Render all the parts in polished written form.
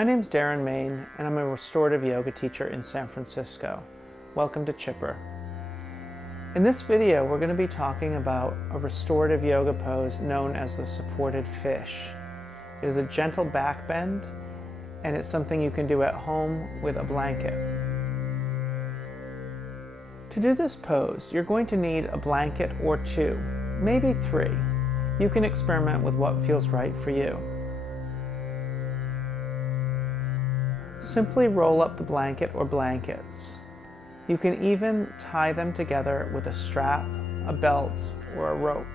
My name's Darren Main, and I'm a restorative yoga teacher in San Francisco. Welcome to Chipper. In this video, we're going to be talking about a restorative yoga pose known as the supported fish. It is a gentle back bend, and it's something you can do at home with a blanket. To do this pose, you're going to need a blanket or two, maybe three. You can experiment with what feels right for you. Simply roll up the blanket or blankets. You can even tie them together with a strap, a belt, or a rope.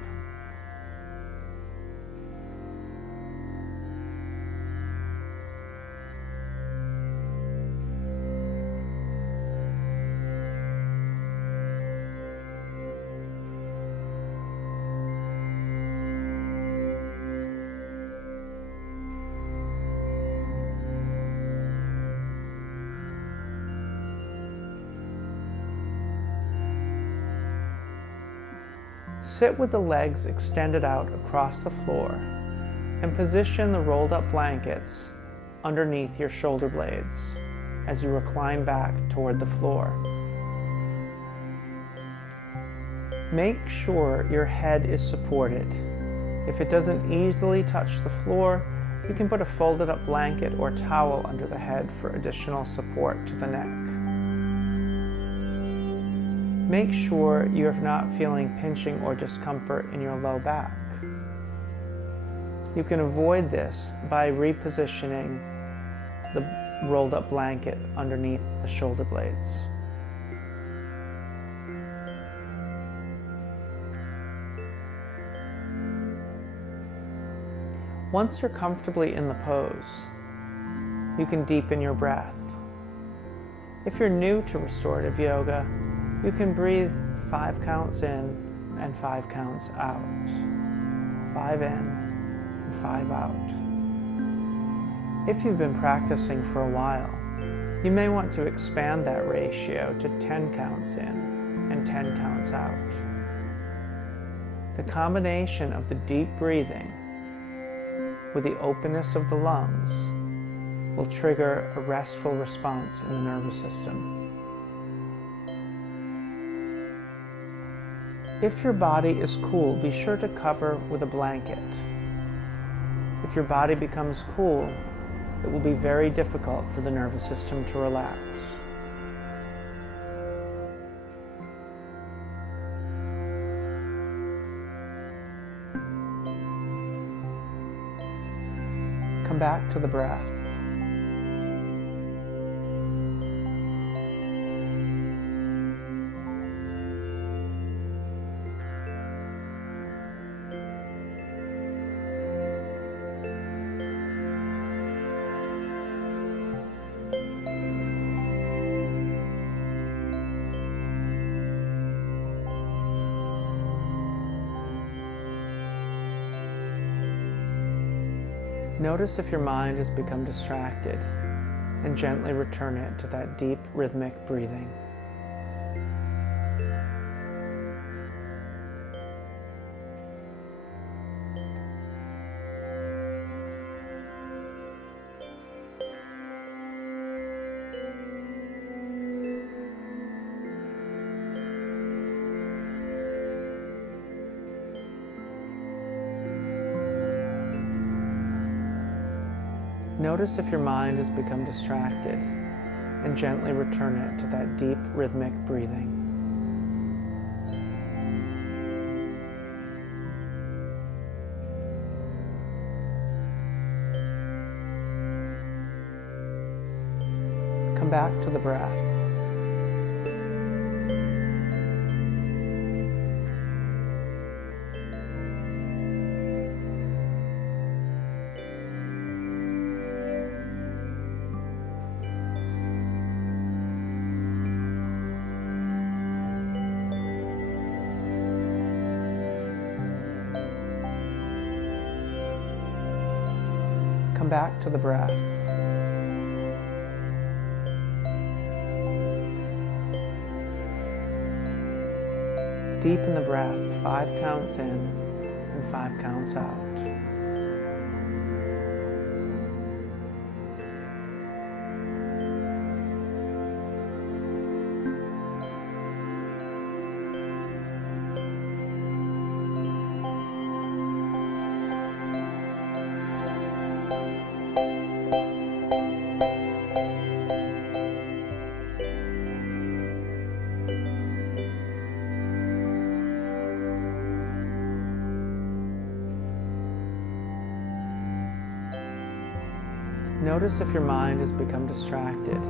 Sit with the legs extended out across the floor and position the rolled up blankets underneath your shoulder blades as you recline back toward the floor. Make sure your head is supported. If it doesn't easily touch the floor, you can put a folded up blanket or towel under the head for additional support to the neck. Make sure you are not feeling pinching or discomfort in your low back. You can avoid this by repositioning the rolled up blanket underneath the shoulder blades. Once you're comfortably in the pose, you can deepen your breath. If you're new to restorative yoga, you can breathe 5 counts in and 5 counts out. 5 in and 5 out. If you've been practicing for a while, you may want to expand that ratio to 10 counts in and 10 counts out. The combination of the deep breathing with the openness of the lungs will trigger a restful response in the nervous system. If your body is cool, be sure to cover with a blanket. If your body becomes cool, it will be very difficult for the nervous system to relax. Come back to the breath. Notice if your mind has become distracted and gently return it to that deep rhythmic breathing. Notice if your mind has become distracted and gently return it to that deep rhythmic breathing. Come back to the breath. Come back to the breath. Deepen the breath, 5 counts in and 5 counts out. Notice if your mind has become distracted,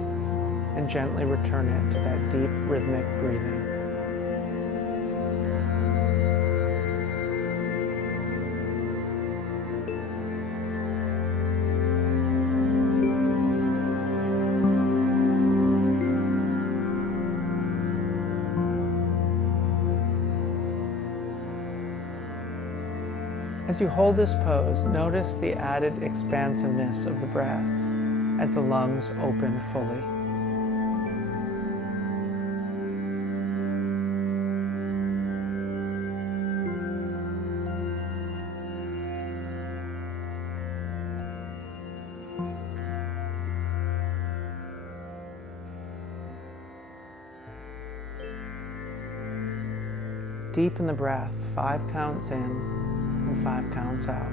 and gently return it to that deep rhythmic breathing. As you hold this pose, notice the added expansiveness of the breath as the lungs open fully. Deepen the breath, 5 counts in and 5 counts out.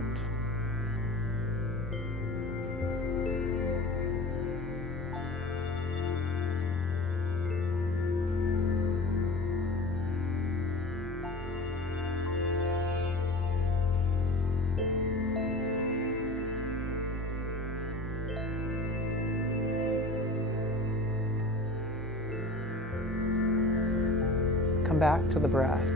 Come back to the breath.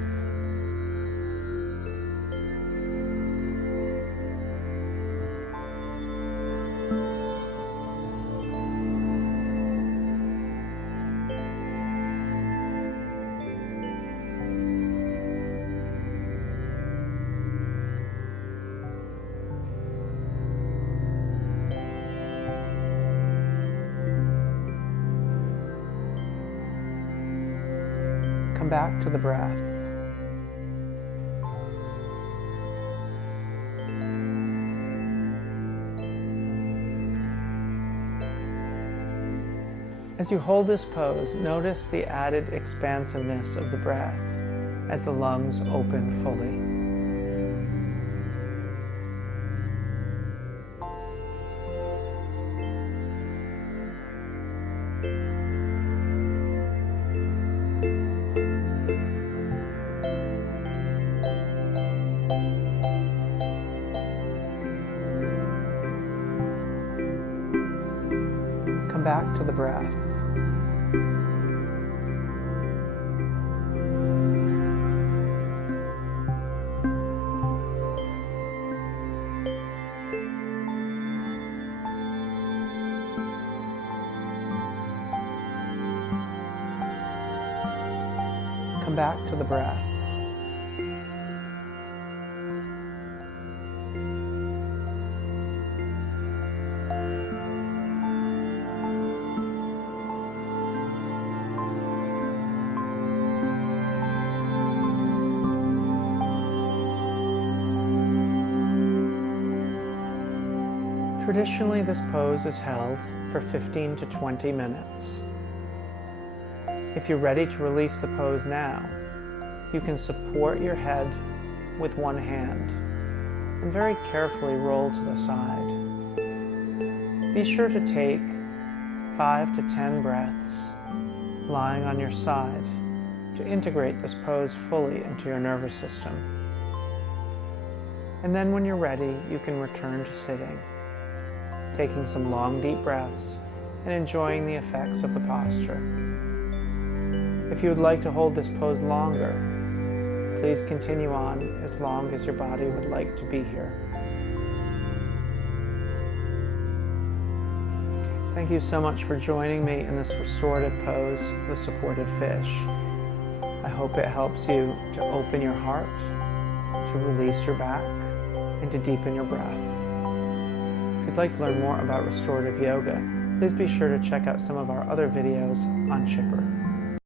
Come back to the breath. As you hold this pose, notice the added expansiveness of the breath as the lungs open fully. Come back to the breath. Come back to the breath. Traditionally, this pose is held for 15 to 20 minutes. If you're ready to release the pose now, you can support your head with one hand and very carefully roll to the side. Be sure to take 5 to 10 breaths lying on your side to integrate this pose fully into your nervous system. And then when you're ready, you can return to sitting, taking some long, deep breaths and enjoying the effects of the posture. If you would like to hold this pose longer, please continue on as long as your body would like to be here. Thank you so much for joining me in this restorative pose, the supported fish. I hope it helps you to open your heart, to release your back, and to deepen your breath. If you'd like to learn more about restorative yoga, please be sure to check out some of our other videos on Chipper.